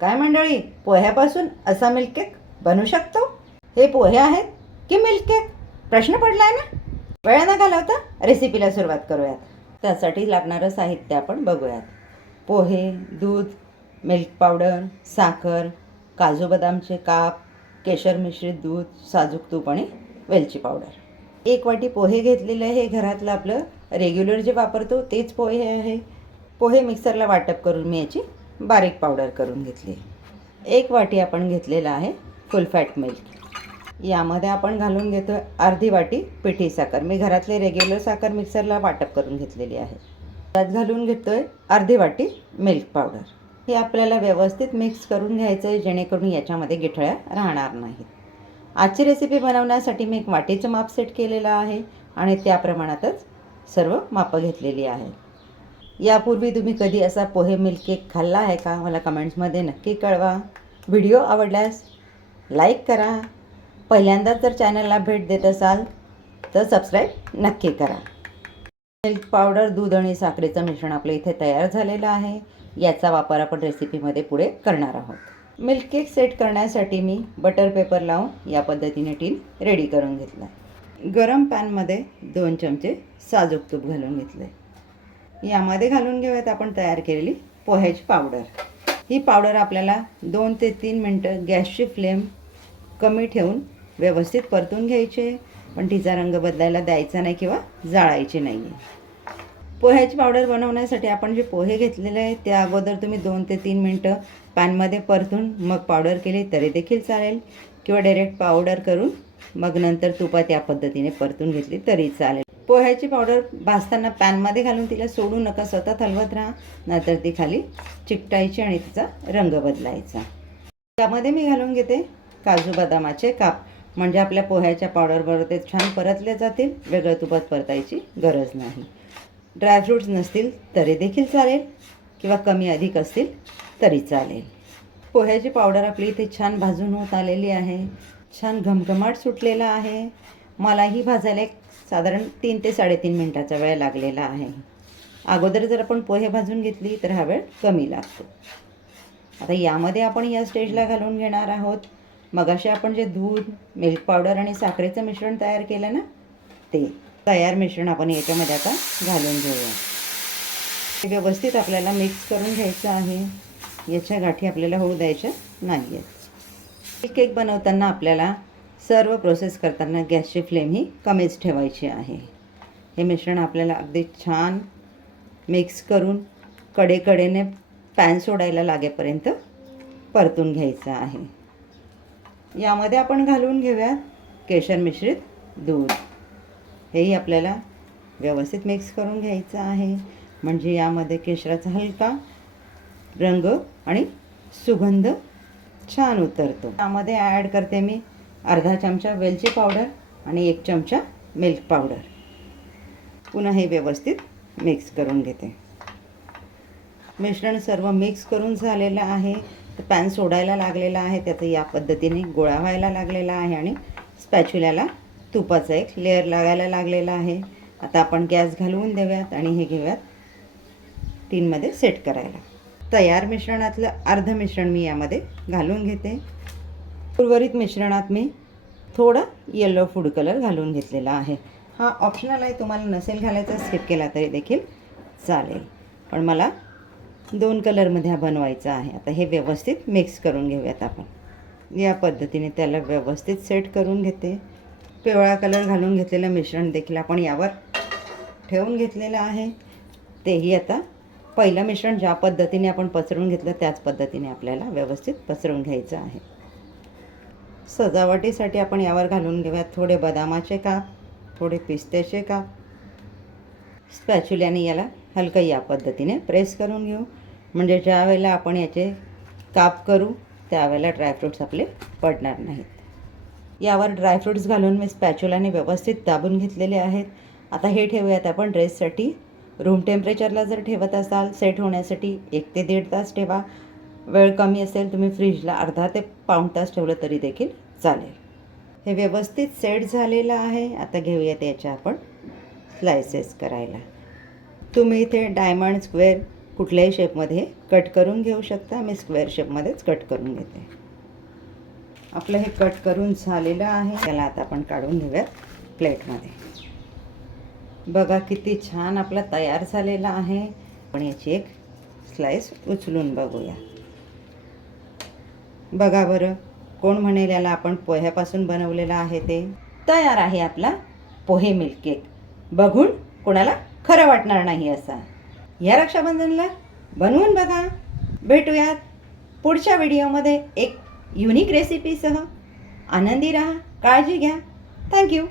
काय मंडळी, पोह्यापासून असा मिल्क केक बनू शकतो? हे पोहे आहेत की मिल्क केक? प्रश्न पडलाय ना? वेळ न घालवता रेसिपीला सुरुवात करूयात. त्यासाठी लागणारं साहित्य आपण बघूयात. पोहे, दूध, मिल्क पावडर, साखर, काजू बदामचे काप, केशर मिश्रित दूध, साजूक तूप आणि वेलची पावडर. 1 वाटी पोहे घेतलेले आहे. घरातलं आपलं रेग्युलर जे वापरतो तेच पोहे आहे. पोहे मिक्सरला वाटप करून मी याची बारीक पावडर करून घेतली. 1 वाटी आपण घेतलेला आहे फुल फॅट मिल्क. यामध्ये आपण घालून घेतो अर्धी वाटी पिठी साखर. मी घरातले रेग्युलर साखर मिक्सरला वाटप करून घेतलेली आहे. त्यात घालून घेतोय अर्धी वाटी मिल्क पावडर. हे आपल्याला व्यवस्थित मिक्स करून घ्यायचं आहे, जेणेकरून याच्यामध्ये गिठळ्या राहणार नाहीत. आजची रेसिपी बनवण्यासाठी मी एक वाटीचं माप सेट केलेलं आहे आणि त्या प्रमाणातच सर्व मापं घेतलेली आहेत. यापूर्वी तुम्ही कधी असा पोहे मिल्क केक खाल्ला आहे का? मला कमेंट्समध्ये नक्की कळवा. व्हिडिओ आवडल्यास लाईक करा. पहिल्यांदाच जर चॅनलला भेट देत असाल तर सबस्क्राईब नक्की करा. मिल्क पावडर, दूध आणि साखरेचं मिश्रण आपलं इथे तयार झालेलं आहे. याचा वापर आपण रेसिपीमध्ये पुढे करणार आहोत. मिल्क केक सेट करण्यासाठी मी बटर पेपर लावून या पद्धतीने टीन रेडी करून घेतला. गरम पॅनमध्ये 2 चमचे साजूक तूप घालून घेतले. यामध्ये घालून घेऊयात आपण तयार केलेली पोह्याची पावडर. ही पावडर आपल्याला 2 ते 3 मिनटं गॅसची फ्लेम कमी ठेवून व्यवस्थित परतून घ्यायचे, पण तिचा रंग बदलायला द्यायचा नाही किंवा जाळायची नाही आहे. पोह्याची पावडर बनवण्यासाठी आपण जे पोहे घेतलेले आहेत त्या अगोदर तुम्ही 2 ते 3 मिनटं पॅनमध्ये परतून मग पावडर केली तरी देखील चालेल, किंवा डायरेक्ट पावडर करून मग नंतर तुपात या पद्धतीने परतून घेतली तरी चालेल. पोह्याची पावडर भाजताना पॅनमध्ये घालून तिला सोडू नका, सतत हलवत राहा, नाहीतर ती खाली चिकटायची आणि तिचा रंग बदलायचा. त्यामध्ये मी घालून घेते काजू बदामाचे काप, म्हणजे आपल्या पोह्याच्या पावडरबरोबर ते छान परतले जातील, वेगळं तुपात परतायची गरज नाही. ड्रायफ्रूट्स नसतील तरी देखील चालेल, किंवा कमी अधिक असतील तरी चालेल. पोह्याची पावडर आपली इथे छान भाजून होत आलेली आहे. छान घमघमाट सुटलेला आहे. मला ही भाजायला साधारण 3 ते 3.5 मिनटाचा वेळ लागलेला आहे. अगोदर जर आपण पोहे भाजून घेतली तर हा वेळ कमी लागतो. आता यामध्ये आपण या स्टेजला घालून घेणार आहोत मगाशी आपण जे दूध, मिल्क पावडर आणि साखरेचं मिश्रण तयार केलं ना, ते तयार मिश्रण आपण याच्यामध्ये आता घालून घेऊया. हे व्यवस्थित आपल्याला मिक्स करून घ्यायचं आहे. याच्या गाठी आपल्याला होऊ द्यायच्या नाही आहेत. केक बनवताना आपल्याला सर्व प्रोसेस करताना गॅसची फ्लेम ही कमीच ठेवायची आहे. हे मिश्रण आपल्याला अगदी छान मिक्स करून कडेकडेने पॅन सोडायला लागेपर्यंत परतून घ्यायचं आहे. यामध्ये आपण घालून घेऊयात केशर मिश्रित दूध. हेही आपल्याला व्यवस्थित मिक्स करून घ्यायचं आहे, म्हणजे यामध्ये केशराचा हलका रंग आणि सुगंध छान उतरतो. यामध्ये ॲड करते मी अर्धा चमचा वेलची पावडर आणि 1 चमचा मिल्क पावडर. पुन्हा हे व्यवस्थित मिक्स करून घेते. मिश्रण सर्व मिक्स करून झालेलं आहे. पॅन सोडायला लागलेला आहे, त्याचं या पद्धतीने गोळा व्हायला लागलेला आहे आणि स्पॅच्युल्याला तुपाचा एक लेअर लागायला लागलेला आहे. आता आपण गॅस घालवून देऊयात आणि हे घेऊयात टीनमध्ये सेट करायला. तयार मिश्रणातलं अर्धं मिश्रण मी यामध्ये घालून घेते. उर्वरित मिश्रणात मी थोडा येलो फूड कलर घालून घेतलेला आहे. हा ऑप्शनल आहे, तुम्हाला नसेल घालायचा स्किप केला तरी देखील चालेल, पण मला 2 कलरमध्ये हा बनवायचा आहे. आता हे व्यवस्थित मिक्स करून घेऊयात आपण. या पद्धतीने त्याला व्यवस्थित सेट करून घेते. पिवळा कलर घालून घेतलेलं मिश्रण देखील आपण यावर ठेवून घेतलेलं आहे. तेही आता पहिलं मिश्रण ज्या पद्धतीने आपण पसरून घेतलं त्याच पद्धतीने आपल्याला व्यवस्थित पसरून घ्यायचं आहे. सजावटीसाठी आपण यावर घालून घेऊयात थोडे बदामाचे काप, थोडे पिस्त्याचे काप. स्पॅच्युल्याने याला हलकं या पद्धतीने प्रेस करून घेऊ, म्हणजे ज्या वेळेला आपण याचे काप करू त्यावेळेला ड्रायफ्रूट्स आपले पडणार नाहीत. यावर ड्रायफ्रूट्स घालून मी स्पॅच्युलाने व्यवस्थित दाबून घेतलेले आहेत. आता हे ठेवूयात आपण रेस्टसाठी. रूम टेम्परेचरला जर ठेवत असाल सेट होण्यासाठी 1 ते 1.5 तास ठेवा. वेळ कमी असेल तुम्ही फ्रीजला अर्धा ते पाऊण तास ठेवलं तरी देखील चालेल. हे व्यवस्थित सेट झालेलं आहे. आता घेऊयात याच्या आपण स्लायसेस करायला. तुम्ही इथे डायमंड, स्क्वेअर कुठल्याही शेपमध्ये कट करून घेऊ शकता. मी स्क्वेअर शेपमध्येच कट करून घेते. आपलं हे कट करून झालेलं आहे. त्याला आता आपण काढून घेऊयात प्लेटमध्ये. बघा किती छान आपला तयार झालेला आहे. आपण याची एक स्लाइस उचलून बघूया. बघा बरं, कोण म्हणेल याला आपण पोह्यापासून बनवलेला आहे ते. तयार आहे आपला पोहे मिल्क केक. बघून कोणाला खरं वाटणार नाही असा. या रक्षाबंधनला बनवून बघा. भेटूयात पुढच्या व्हिडिओमध्ये एक युनिक रेसिपीसह. आनंदी राहा, काळजी घ्या. थँक्यू.